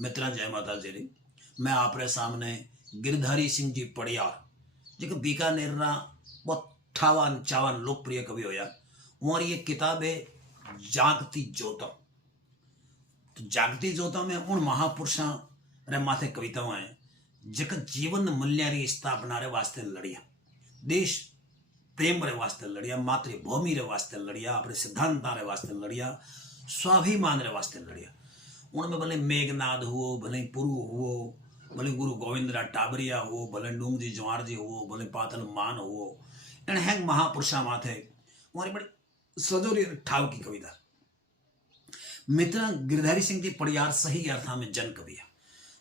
मित्रा जय माता जी। मैं आप रे सामने गिरधारी सिंह जी पड़ियार जो बीकानेर रा बहुत ठावान चावान लोकप्रिय कवि होया। और ये किताब है जागती ज्योता। तो जागती ज्योता में उन महापुरुषों रे माथे कविताएं हैं जिक जीवन मूल्य री स्थापना रे वास्ते लड़िया, देश प्रेम रे वास्ते लड़िया, मातृभूमि रे वास्ते लड़िया, अपने सिद्धांत रे वास्ते लड़िया, स्वाभिमान रे वास्ते लड़िया। उनमें भले मेघनाद हुओ, भले पुरु हुओ, भले गुरु गोविंदराज टाबरिया हो, भले डूंगजी जवार जी हो, भले पातल मान हो, इन हैंग महापुरुषा माथे हमारी बड़ी सजोरी ठाव की कविता। मित्र गिरधारी सिंह जी पड़ियार सही अर्था में जन कवि है।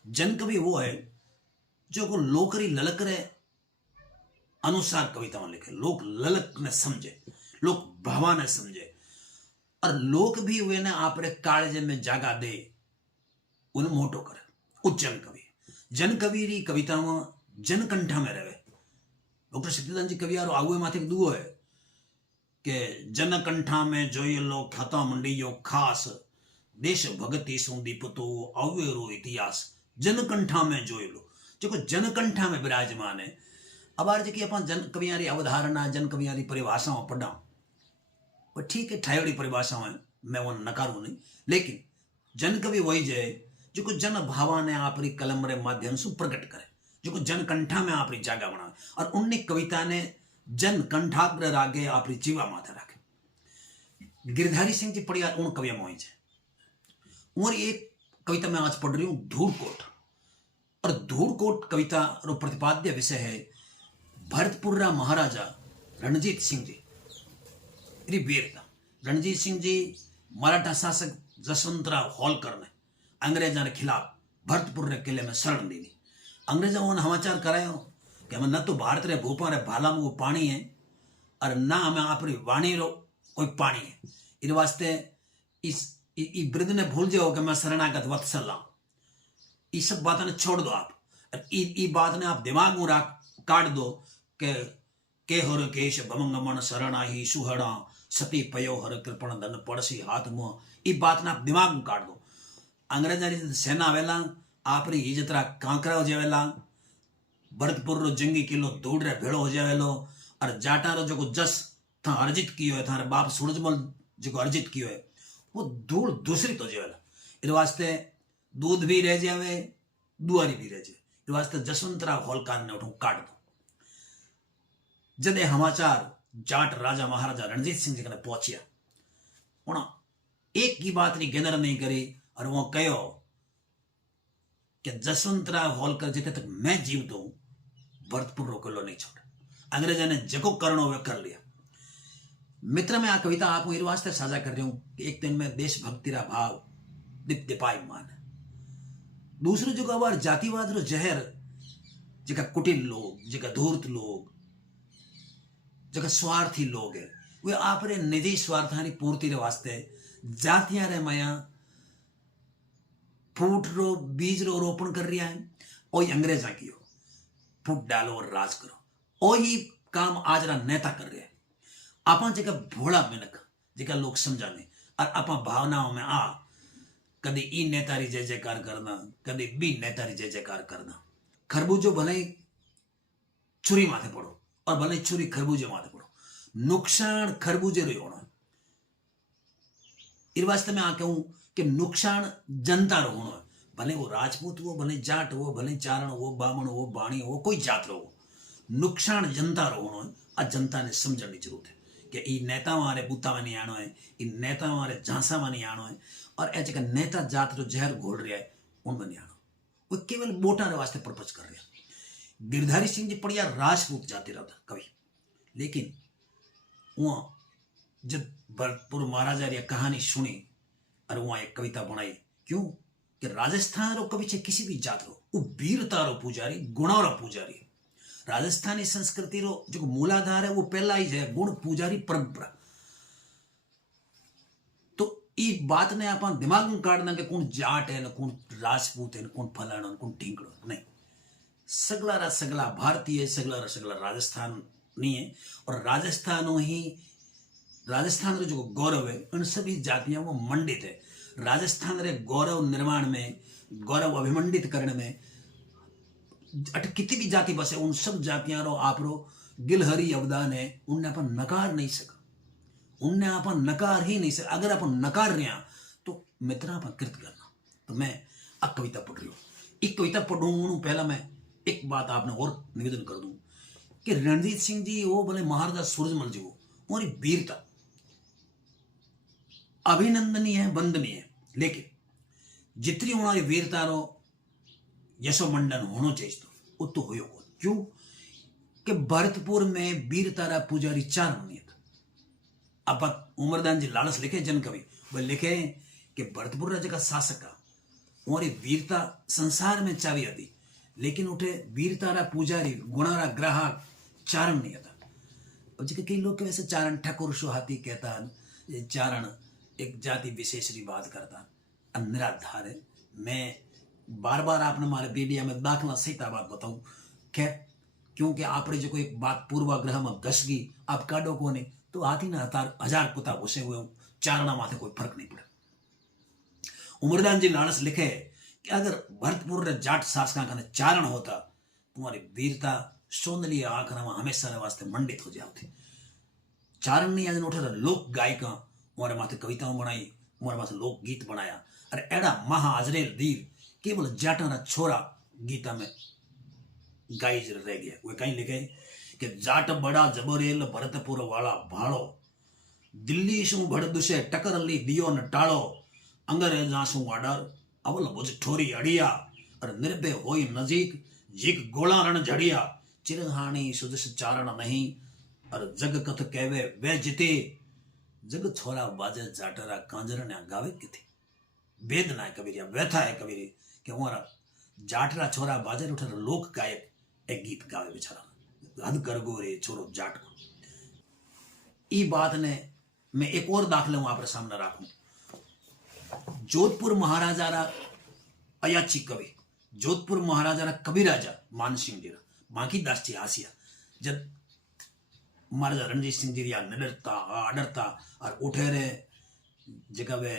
जन कवि वो है जो को लोकरी ललक रे अनुसार कविता लिखे, लोक ललक ने समझे, लोक भावा ने समझे, और लोक भी वे ने आपरे कालजे में जागा दे उन्हें मोटो करे। उज्जन कवि जन कवि री कविता में जनकंठा में रहे। डॉक्टर शक्तिदान जी कवि यारो आगुए माथे दुओ है कि जनकंठा में जोई लो खता मंडियो खास, देश भगति सु दीपतो अवेरो इतिहास। जनकंठा में जोई लो जो जनकंठा में विराजमान है। अब आज की अपन जन कवियां री अवधारणा, जन कवियां री परिभाषाओं पढ़ा, पर ठीक है ठायोड़ी परिभाषाओं मैं वो नकारू नहीं, लेकिन जन कवि वही जे जो को जन भावा ने आपरी कलम रे माध्यम से प्रकट करे, जो को जन कंठा में आपरी जागा बनावे, और उनने कविता ने जन कंठाग्र रागे आपरी जीवा माथे रखे। गिरधारी सिंह जी पड़ियार उन कविया में है। और एक कविता मैं आज पढ़ रही हूं धूड़कोट, और धूड़कोट कविता रो प्रतिपाद्य विषय है भरतपुर रा महाराजा रणजीत सिंह जी री वीरता। रणजीत सिंह जी मराठा शासक जसवंतराव होलकर ने अंग्रेजा के खिलाफ भरतपुर रे किले में शरण दी थी। अंग्रेजा उन्हें समाचार करायो कि हमें न तो भारत रे भूपा रे भाला में वो पानी है, और ना हमें आपरी वाणी रो कोई पानी है। इन वास्ते इस वृद्ध ने भूल जाओ कि मैं शरणागत वत्सल हूं। ये सब बातें ने छोड़ दो आप, ये बात ने आप दिमाग में काट दो के हर केश भमंग मन शरणाही सुहड़ा सती पयो हर कृपण धन पड़सी हाथ मुंह। ये बात ने आप दिमाग में काट दो। अंग्रेजा की सेना आवेला आपरी इजतरा कांकरा हो जावेला, भरतपुर रो जंगी किलो दौड़ रे भेड़ो हो जावेलो, और जाटा रो जो जस था अर्जित कियो है, थारे बाप सूरजमल जो अर्जित कियो है, वो धूल दूसरित हो जावेला। इन वास्ते दूध भी रह जावे, दुआरी भी रह जावे। इन वास्ते जसवंतराव होलकर ने उठू काट दो। जदे समाचार जाट राजा महाराजा रणजीत सिंह जी ने पहुंचिया, उन्होंने एक की बात री गेनर नहीं करी, और वो कहो कि जसवंतराव होलकर जिते तक मैं जीवत हूं भरतपुर रो किलो नहीं छोड़। अंग्रेजा ने जको करणो वे कर लिया। मित्र मैं आ कविता आपको इस वास्ते साझा कर रही हूं कि एक दिन में देशभक्ति रा भाव दीप्यमान है। दूसरो जो अबार जातिवाद रो जहर जिका कुटिल लोग, जिका धूर्त लोग, जिका स्वार्थी लोग है, वे आपरे निजी स्वार्थानी पूर्ति रे वास्ते जातियां रे माया फूट रो बीज रो रोपण कर रहा है। और अंग्रेजा की हो फूट डालो और राज करो, और ही काम आज रा नेता कर रहे हैं। आपा जगह भोला मिनक जगह लोग समझा नहीं, और आपा भावनाओं में आ कदी ई नेतारी जय जयकार करना, कदी बी नेतारी जय जयकार करना। खरबूजो भले छुरी माथे पड़ो, और भले छुरी खरबूजे माथे पड़ो, नुकसान खरबूजे रो होना। इस वास्ते मैं आ कहूं कि नुकसान जनता रो होना, भले वो राजपूत हो, भले जाट हो, भले चारण हो, बामण हो, बाणी हो, कोई जात रो हो, नुकसान जनता रो होना। आ जनता ने समझने की जरूरत है कि ई नेता मारे बूता में नहीं आनो है, ई नेता मारे झांसा में नहीं आनो है, और ए जगह नेता जात जो जहर घोल रहा है उनमें नहीं आनो। वो केवल वोटा रे वास्ते परपच कर रहा है। गिरधारी सिंह जी पड़ियार राजपूत जाति रहा था कवि, लेकिन वो जब भरतपुर महाराजा री कहानी सुनी और वहां एक कविता बनाई। क्यों कि राजस्थान रो कवि छे किसी भी जात रो, वो वीरता रो पुजारी, गुणा रो पुजारी। राजस्थानी संस्कृति रो जो मूलाधार है वो पहला ही है गुण पुजारी परंपरा। तो ई बात ने अपन दिमाग में काटना कि कौन जाट है, न कौन राजपूत है, न कौन फलाना, न कौन ढींगड़ो, नहीं। सगला रा सगला भारतीय, सगला रा सगला राजस्थान नहीं है। और राजस्थान जो गौरव है उन सभी जातियों में मंडित है। राजस्थान रे गौरव निर्माण में गौरव अभिमंडित करने में अट कितनी भी जाति बसे उन सब जातियां रो आप रो गिलहरी अवदान है उनने अपन नकार नहीं सका उनने अपन नकार ही नहीं सका अगर अपन नकार रहे तो मित्र अपन कृत करना तो मैं अब कविता पढ़ रही हूँ एक कविता पढ़ूँ पहला मैं एक बात आपने और निवेदन कर दूं कि रणजीत सिंह जी वो भले महाराजा सूरजमल जी वो और वीरता अभिनंदनीय है वंदनीय है लेकिन जितनी उन्होंने वीरता रो यशोमंडन होना चाहिए तो वो तो हो क्यों कि भरतपुर में वीरता रा पुजारी चारण नहीं था अब उमरदान जी लालस लिखे जन कवि वह लिखे कि भरतपुर रा जगह शासक और वीरता संसार में चावी थी लेकिन उठे वीरता रा पुजारी गुणारा ग्राहक चारण नहीं था जो कई लोग वैसे चारण ठाकुर सुहाती कहता है चारण एक जाति विशेष की बात करता निराधार है मैं बार बार आपने हमारे मीडिया में दाखला सहित बात बताऊं खैर क्योंकि आपने जो कोई बात पूर्वाग्रह में घस गई आप काटो को नहीं तो हाथी ना हजार कुत्ता घुसे हुए चारणा माथे कोई फर्क नहीं पड़े उमरदान जी लालस लिखे कि अगर भरतपुर रे जाट शासका का चारण होता तुम्हारी वीरता सौंदर्य आखरा में हमेशा वास्ते मंडित हो जाती चारण नहीं आज उठा लोक गायिका मोरे माथे कविताओं बनाई मोरे माथे लोक गीत बनाया अरे एड़ा महाअजरेल दीर केवल जाटा छोरा गीता में गाई रह गया वे कहीं लिखे कि जाट बड़ा जबरेल भरतपुर वाला भाड़ो दिल्ली शू भड़दुशे टकर ली दियो न टाड़ो अंग्रेजा शू आडर अवल बुझ ठोरी अड़िया और निर्भय होई नजीक जिक गोला रण झड़िया चिरहानी सुदस चारण नहीं और जग कथ कहवे वे जिते जग छोरा बाजे जाटरा कांजर ने गावे किथे वेदना है कबीरिया व्यथा है कबीरी कि हमारा जाटरा छोरा बाजे उठा लोक गायक एक गीत गावे बेचारा हद कर गो रे छोरो जाट को ई बात ने मैं एक और दाखले हूं आप सामने रखूं जोधपुर महाराजा रा अयाची कवि जोधपुर महाराजा रा कवि राजा मान सिंह जी बाकी दास जी आसिया जब महाराजा रणजीत सिंह जी निडरता आडरता और उठे रे जगह वे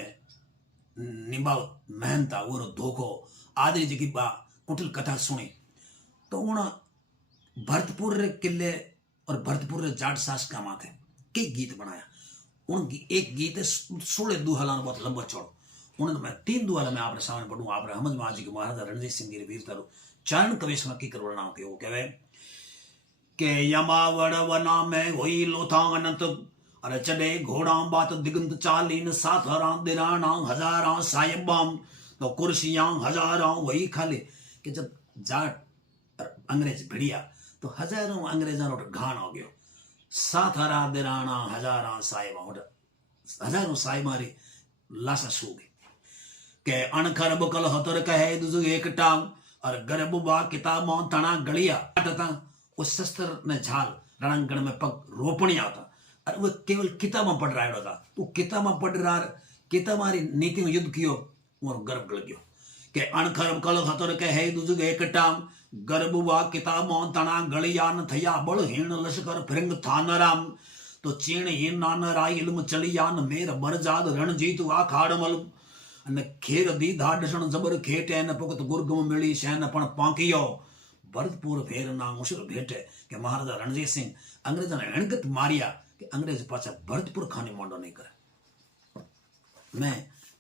निभाव मेहनता वो धोखो आदि जगह बा कुटिल कथा सुनी तो उन भरतपुर रे किले और भरतपुर रे जाट शासका माथे कई गीत बनाया उन एक गीत है 16 दुहाला बहुत लंबा चौड़ उन्होंने मैं 3 दुहाला में आपने सामने पढ़ूँ आप अहमद महाजी के महाराजा रणजीत सिंह जी वीरता चारण कवेश में की करवना के वो कहवे के यमावड़ वना में होई लोथांग अनंत अरे चढ़े घोड़ा बात दिगंत चालीन साथरा दिराना हजारा साहिबाम तो कुर्सियां हजारों वही खाली कि जब जाट अंग्रेज भिड़िया तो हजारों अंग्रेजों घान हो गयो साथरा दिराना हजारा साहिबा हजारों साहिबारी लाशा सू गई के अणखर बुकल हतर कहे दुजु एक टांग और गर्भ बा किताबों तना गलिया था उस शस्त्र ने झाल रणांगण में पग रोपणी आता और वो केवल किताबों पढ़ रहा था तो किताबों पढ़ रहा किताबारी नीति में युद्ध कियो और गर्भ गल गयो के अणखर बुकल हतर कहे दुजु एक टांग गर्भ बा किताबों तना गलिया न थया बल हीण लश्कर फिरंग थानराम तो चीण हीन नान राय इल्म चलियान मेर बरजाद रणजीत वा खाड़मल અને ખેર દી ધાડસણ જબર ખેટે ને પગત ગુરગમ મેળી શેન પણ પાંકિયો ભરતપુર ફેર ના મુશર ભેટે કે મહારાજા રણજીત સિંહ અંગ્રેજોને હણગત માર્યા કે અંગ્રેજ પાછા ભરતપુર ખાને મોંડો નહીં કરે मैं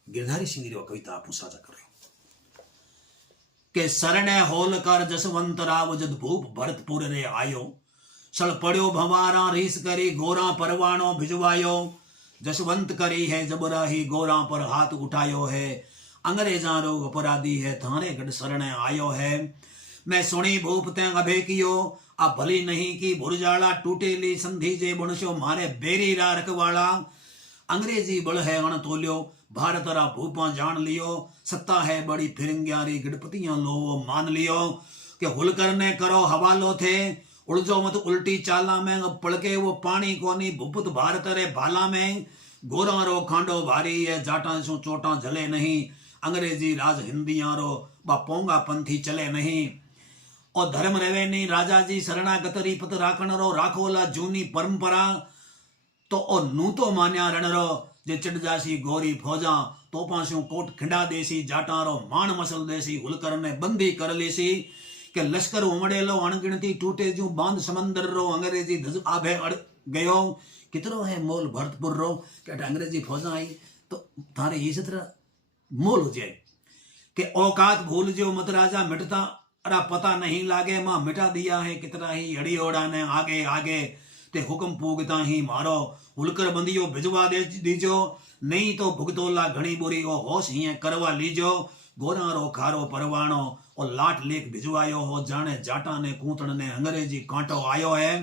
गिरधारी सिंह जी कविता आपको साझा कर रहा हूं के सरणे होल कर जसवंत राव जद भूप भरतपुर रे आयो सड़ पड़ो भवारा रीस करी गोरा परवाणो भिजवायो जसवंत करी है जबराही गोरा पर हाथ उठायो है अंग्रेजा रो अपराधी है थाने गढ़ शरण आयो है मैं सुनी भूप ते अभे कियो आ भली नहीं की भुरजाला टूटेली संधि जे बुणशो मारे बेरी रा रखवाला अंग्रेजी बल है अण तोलियो भारत रा भूपा जान लियो सत्ता है बड़ी फिरंग्यारी गणपतियां लो मान लियो के हुलकर ने करो हवालो थे उलझो मत उल्टी चाला में पड़के वो पानी कोनी भूपत भारत रे भाला में गोरा रो खांडो भारी है जाटा सो चोटा जले नहीं अंग्रेजी राज हिंदिया रो बा पोंगा पंथी चले नहीं और धर्म रेवे नहीं राजा जी शरणागत रीपत राखण रो राखोला जूनी परंपरा तो ओ नू तो मान्या रण रो जे चढ़ जासी गोरी फौजा तोपा स्यों कोट खिंडा देसी जाटारो मान मसल देसी हुलकर ने बंदी कर लेसी के लश्कर उमड़ेलो अणगिणती टूटे जू बांध समंदर रो अंग्रेजी धज आभे अड़ गयो कितरो है मोल भरतपुर रो के अंग्रेजी फौजा आई तो थारे इस तरह मोल हो जाए कि औकात भूल जो मत राजा मिटता अरा पता नहीं लागे मां मिटा दिया है कितना ही अड़ी ओड़ा ने आगे आगे ते हुक्म पूगता ही मारो हुलकर बंदियो भिजवा दे दीजो नहीं तो भुगतोला घणी बुरी ओ होश ही करवा लीजो गोरा रो खारो परवाणो और लाट लेख भिजवायो हो जाने जाटा ने कूतण ने अंग्रेजी कांटो आयो है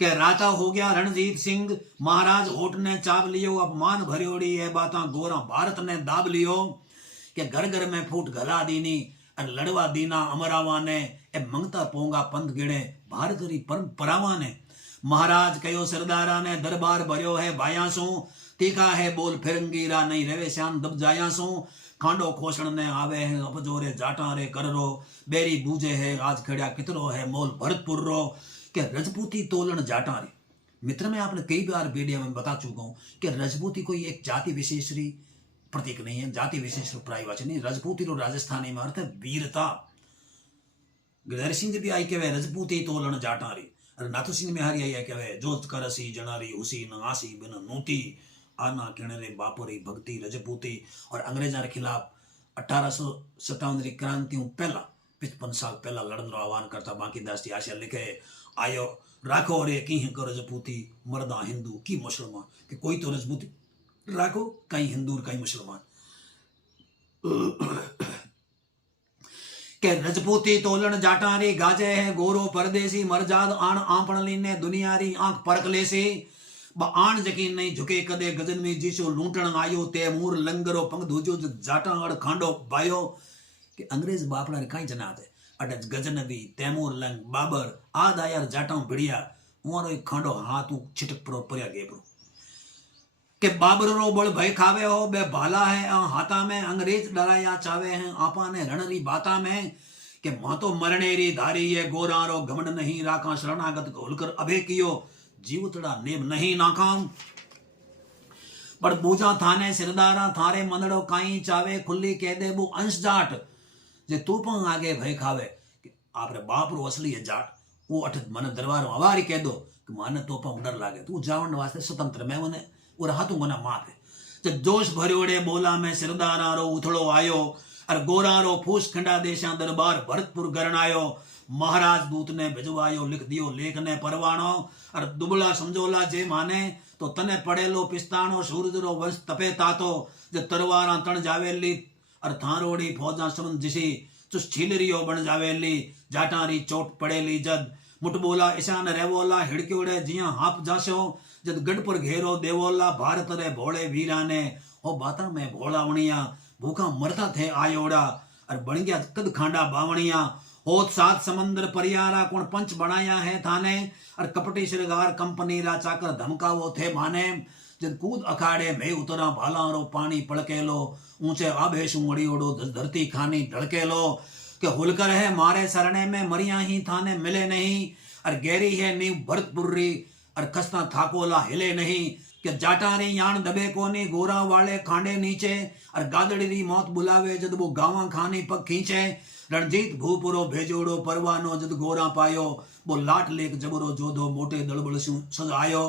के राता हो गया रणजीत सिंह महाराज होठ ने चाप लियो अपमान भरियोड़ी है बाता गोरा भारत ने दाब लियो के घर घर में फूट गला दीनी और लड़वा दीना अमरावा ने ए मंगता पोंगा पंथ गिणे भारत री परंपरावा ने महाराज कयो सरदारा ने दरबार भरियो है बायासू तीखा है बोल फिरंगीरा नहीं रेवे श्यान दब जायासू खांडो खोसण ने आवे है अपजोरे जाटा रे कर रो बेरी बूझे है आज खड़ा कितरो है मोल भरतपुर रो के रजपूती तोलन जाटा रे मित्र में आपने कई बार वीडियो में बता चुका हूं कि रजपूती कोई एक जाति विशेष री प्रतीक नहीं है जाति विशेष प्रायवाची नहीं रजपूती रो राजस्थानी में अर्थ है वीरता गिरधर सिंह भी आई कहवे रजपूती तोलन जाटा री और नाथू सिंह में हरी आई कहवे जोत करसी जनारी हुसैन आसी बिन नूती आना किणरे बापुरी भक्ति रजपूती और अंग्रेजा के खिलाफ 1857 री क्रांति पहला 55 साल पहला लड़न रो आह्वान करता बाकी दास आशा लिखे आयो राखो रे की को रजपूती मर्दा हिंदू की मुसलमान कि कोई तो रजपूती राखो कहीं हिंदू कहीं मुसलमान के रजपूती तोलन जाटारी गाजे है गोरो परदेसी मरजाद आण आंपण लीने दुनियारी आंख परख लेसी आण यकीन नहीं झुके कदे गजन में जीशो लूंटण आयो तैमूर लंगरो पंग दूजो जाटा अड़ खांडो बायो कि अंग्रेज बापड़ा रे काई जना थे अडज गजनवी तैमूर लंग बाबर आद आयार जाटा भिड़िया उरो एक खांडो हाथ छिटक परो परया गेबरो के बाबर रो बड़ भय खावे हो बे भाला है हाथा में अंग्रेज डराया चावे हैं आपा ने रणरी बाता में के मां तो मरने री धारी ये गोरा रो घमंड नहीं राखा शरणागत घोलकर अभे कियो जीवतड़ा नेम नहीं नाकाम पर बूझा थाने सिरदारा थारे मनड़ो काई चावे खुली कह दे वो अंश जाट जे तूपा आगे भय खावे आपरे बाप रो असली है जाट वो अठ मन दरबार अवारी कह दो कि माने तोपा डर लागे तू जावन वास्ते स्वतंत्र मैं मने और हाथों गुना माफ है जब जोश भरियोड़े बोला में सिरदारा रो उथड़ो आयो और गोरा रो फूस खंडा देशा दरबार भरतपुर गरण आयो महाराज दूत ने भिजवायो लिख दियो लेख ने परवाणो और दुबला समझोला जे माने तो तने पड़ेलो पिस्तानो सूरज रो वंश तपे तातो जे तरवारा तण जावेली और थारोड़ी फौजा समन जिसी चुस छीलरियो बन जावेली जाटारी चोट पड़ेली जद मुटबोला ईशान रेवोला हिड़क्योड़े जिया हाप जासो जद गढ़पुर घेरो देवोला भारत रे भोले वीरा ने ओ बाता में भोला वणिया भूखा मरता थे आयोड़ा और बन गया कद खांडा बावणिया होत सात समंदर परियारा कुण पंच बनाया है थाने और कपटी श्रृंगार कंपनी रा चाकर धमकावो थे माने जद कूद अखाड़े में उतरा भाला रो पानी पड़केलो ऊंचे आभेश उड़ी ओड़ो धरती खानी ढड़केलो के हुलकर है मारे सरने में मरिया ही थाने मिले नहीं और गहरी है नींव भरतपुरी और खस्ता थाकोला हिले नहीं कि जाटारी यान दबे कोनी गोरा वाले खांडे नीचे और गादड़ी री मौत बुलावे जद वो गावा खानी पग खींचे रणजीत भूपुरो भेजोड़ो परवानो जद गोरा पायो वो लाट लेक जबरो जोधो मोटे दड़बड़ सजायो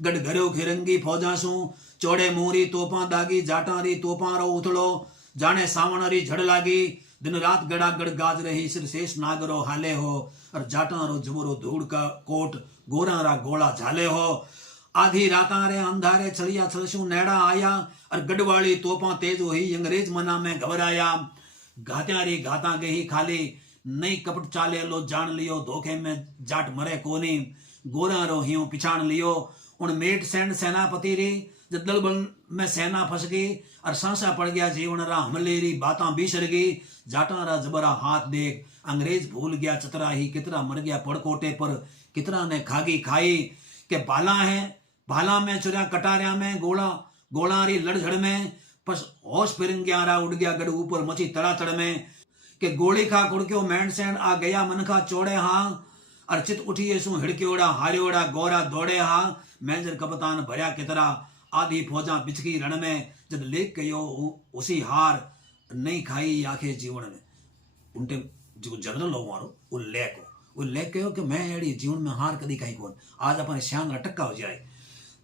गढ़ घरो खिरंगी फौजा सू चौड़े मूरी तोपा दागी जाटारी तोपा रो उथड़ो जाने सावणरी झड़ लागी दिन रात गड़ा गड़ गाज रही सिर शेष नागरो हाले हो और जाटा रो जबरो धूड़ का कोट गोरा रा गोला झाले हो आधी राता रे अंधारे छलिया छलसू नेड़ा आया और गढ़वाली तोपा तेज हुई अंग्रेज मना में घबराया घात्यारी घाता गही खाली नई कपट चाले लो जान लियो धोखे में जाट मरे कोनी गोरा रो हियो पिछाण लियो उन मेट सेंड सेनापति री जब दलबल में सेना फंस गई और सांसा पड़ गया जीवन रा हमले री बाता बिसर गई जाटा रा जबरा हाथ देख अंग्रेज भूल गया चतरा ही कितना मर गया पड़कोटे पर कितना ने खागी खाई के भाला में चुरा कटारिया में गोला री लड़झड़ में पस होश फिरन गया रा उड़ गया गढ़ ऊपर मची तड़ातड़ में के गोली खा कुड़क्यो मैंड सैंड आ गया मन खा चौड़े हाँ और चित उठिए सू हिड़क्योड़ा हारियोड़ा गोरा दौड़े हाँ मेजर कप्तान भरिया कितरा आधी फौजा बिछकी रण में जब लेख कयो उसी हार नहीं खाई आखे जीवन में उनटे जो जनरल हो मारो वो लेख कहो कि मैं अड़ी जीवन में हार कदी खाई कोन आज अपन श्यान टक्का हो जाए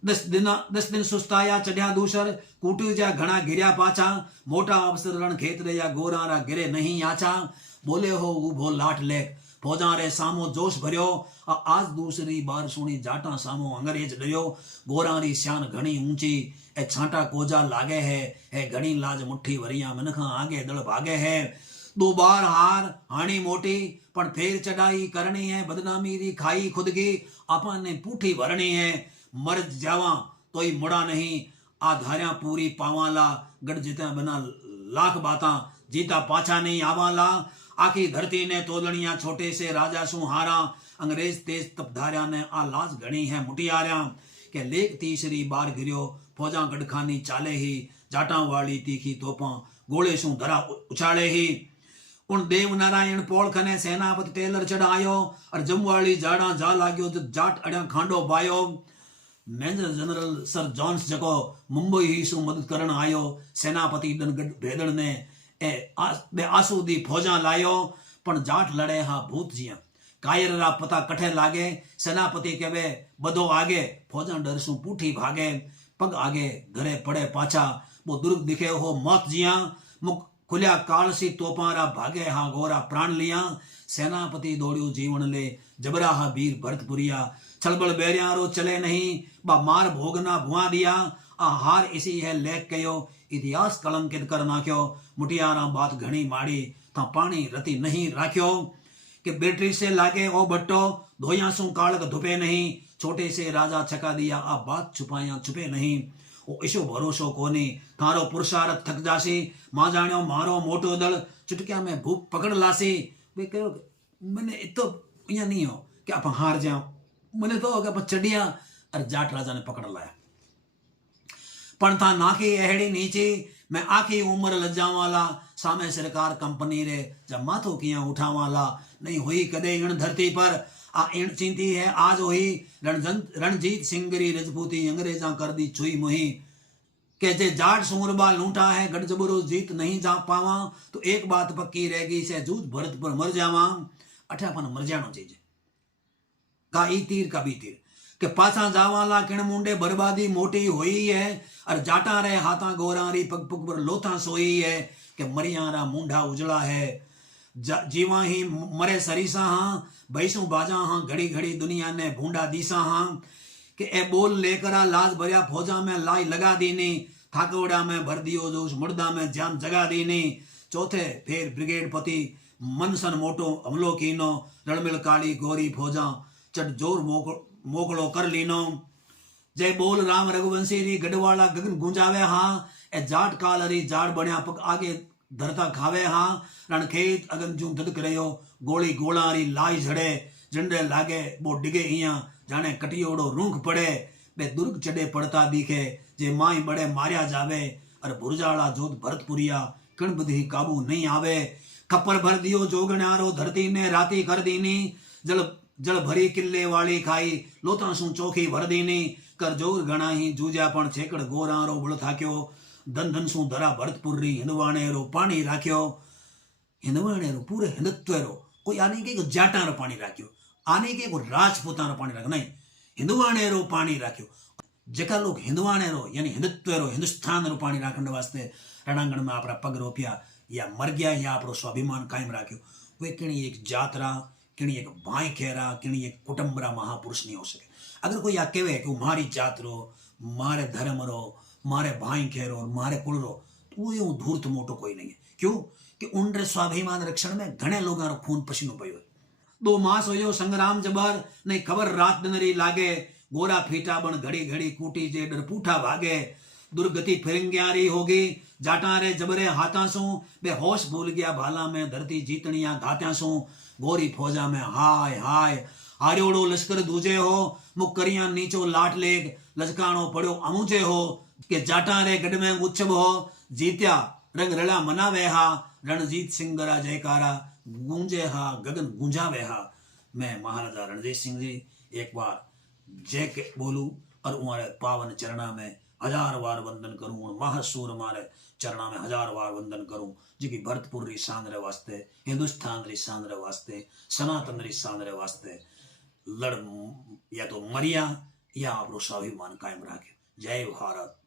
10 दिन सुस्ताया चढ़िया दूसर कूटी जा घना गिरिया पाछा मोटा अवसर रण खेत रे या गोरा रा गिरे नहीं आछा बोले हो उभो लाट लेख फौजा रे सामो जोश भरियो आज दूसरी बार सुनी जाटा सामो अंग्रेज डरियो गोरा री श्यान घनी ऊंची ए छांटा कोजा लागे है घनी लाज मुट्ठी वरिया मनखा आगे दल भागे है 2 बार हार हाणी मोटी पण फेर चढ़ाई करनी है बदनामी री खाई खुद की अपन ने पूठी भरनी है मर जावा तो ही मुड़ा नहीं आ धारिया पूरी पावाला गढ़ जीता बना लाख बाता जीता पाछा नहीं आवाला आखी धरती ने तोलनिया छोटे से राजा सु हारा अंग्रेज तेज तपधारिया ने आ लाज घणी है मुटियारिया के लेख तीसरी बार गिरियो फौजा गढ़खानी चाले ही जाटा वाली तीखी तोपा गोले सु धरा उछाले ही उन देव नारायण पोल खने सेनापति टेलर चढ़ायो और जमवाली जाड़ा जा लाग्यो जो जाट अड़िया खांडो बायो मेजर जनरल सर जॉन्स जको मुंबई ही सु मदद करण आयो सेनापति दनगढ़ भेदड़ ने आंसू दी फौजा लायो पण जाट लड़े हा भूत जिया कायर रा पता कठे लागे सेनापति केवे बधो आगे फौजा डर सु पूठी भागे पग आगे घरे पड़े पाछा वो दुर्ग दिखे हो मौत जिया मुख खुलिया काल सी तोपारा भागे हा गोरा प्राण लिया सेनापति दौड़ियो जीवन ले जबरा हा वीर भरतपुरिया छलबल बैरियारो चले नहीं बा मार भोगना भुआ दिया आ हार इसी है लेख कयो इतिहास कलंकित कर नाख्यो मुटियारा बात घणी माड़ी था पानी रति नहीं राख्यो कि बैटरी से लागे ओ भट्टो धोया सु कालक धुपे नहीं छोटे से राजा छका दिया आ बात छुपाया छुपे नहीं ओ ईशो भरोसो कोनी थारो पुरुषार्थ थक जासी मां जाण्यो मारो मोटो दल चुटकिया में भूख पकड़ लासी वे कहो मैंने इतो इया नहीं हो कि आप हार जाओ मैंने तो कि आप चढ़िया और जाट राजा ने पकड़ लाया पण था नाखी एहड़ी नीची मैं आखी उम्र लज्जावाला सामे सरकार कंपनी रे जब माथो किया उठावाला नहीं हुई कदे इन धरती पर आ इन चिंती है आज हुई रणजीत सिंगरी रजपूती अंग्रेजा कर दी चुई मुही के जे जाट सूरबा लूटा है गढ़ जबरो जीत नहीं जा पावा तो एक बात पक्की रहेगी से जूझ भरत पर मर जावा अठा अपन मर जानो चाहिए का ई तीर का बी तीर के पाछा जावाला किण मुंडे बर्बादी मोटी हुई है और जाटा रे हाथा गोरारी पग पग पर लोथा सोई है कि मरियारा मुंडा उजला है जीवा ही मरे सरीसा हाँ भैसू बाजा हाँ घड़ी घड़ी दुनिया ने भूंडा दीसा हाँ कि ए बोल लेकरा लाज भरिया फौजा में लाई लगा दीनी थाकोड़ा में भर दियो जोश मुर्दा में जान जगा दीनी चौथे फिर ब्रिगेड पति मनसन मोटो हमलो कीनो रणमिल काली गोरी फौजा चट जोर मोकलो कर लीनो जय बोल राम रघुवंशी री गढ़वाला गगन गुंजावे हाँ ए जाट कालरी जाट बनिया पग आगे धरता खावे हाँ रणखेत अगन जू धड़क रहो गोली गोलारी लाई झड़े झंडे लागे वो डिगे इया जाने कटियोड़ो रूंख पड़े बे दुर्ग चढ़े पड़ता दिखे जे माई बड़े मारिया जावे और भुरजाड़ा जोत भरतपुरिया कण बधी काबू नहीं आवे खप्पर भर दियो जोगण्यारो धरती ने राती कर दीनी जल भरी किले वाली खाई लोता सु चोखी भर दीनी कर जोर गणा ही जूजा पण छेकड़ गोरारो बळ थाक्यो धन धन सु धरा भरतपुर री हिंदवाणे रो पानी राख्यो हिंदवाणे रो पूरे हिंदुत्व रो कोई आने के जाटा रो पानी राख्यो आने के को राजपूता रो पानी राख्यो नहीं हिंदवाणे रो पानी राख्यो जेका लोग हिंदवाणे रो यानी हिंदुत्व रो हिंदुस्तान रो पानी राखण वास्ते रणांगण में आपरा पग रोप्या या मर गया या आपरो स्वाभिमान कायम राख्यो वे किणी एक जात्रा किणी एक भाई खेरा किणी एक कुटुंबरा महापुरुष नहीं हो सके अगर कोई आ कहे कि मारी जात रो मारे धर्म रो मारे भाई खेरो और मारे कुल रो तो वो यूं धूर्त मोटो कोई नहीं है क्यों कि उनरे स्वाभिमान रक्षण में घने लोगों रो खून पसीनो पयो 2 मास होयो संग्राम जबर नहीं खबर रात दिन री लागे गोरा फीटा बन घड़ी घड़ी कूटी जे डर पूठा भागे दुर्गति फिरंग्यारी होगी जाटा रे जबरे हाथा सू बेहोश भूल गया भाला में धरती जीतनिया घात्या सू गोरी फौजा में हाय हाय हार्योड़ो लश्कर दूजे हो मुकरिया नीचो लाट लेग लचकाणो पड़ो अमुचे हो के जाटा रे गढ़ में उत्सव हो जीत्या रंग रला मनावे हा रणजीत सिंह रा जयकारा गूंजे हा गगन गूंजावे हा मैं महाराजा रणजीत सिंह जी एक बार जय के बोलूं और उमारे पावन चरणा में हजार बार वंदन करूं, महासूर मारे चरणा में हजार बार वंदन करूं, जी भरतपुर री सांदरे वास्ते, हिंदुस्तान री सांदरे वास्ते, सनातन री सांदरे वास्ते लड़ या तो मरिया या आपरो स्वाभिमान कायम राख्यो। जय भारत।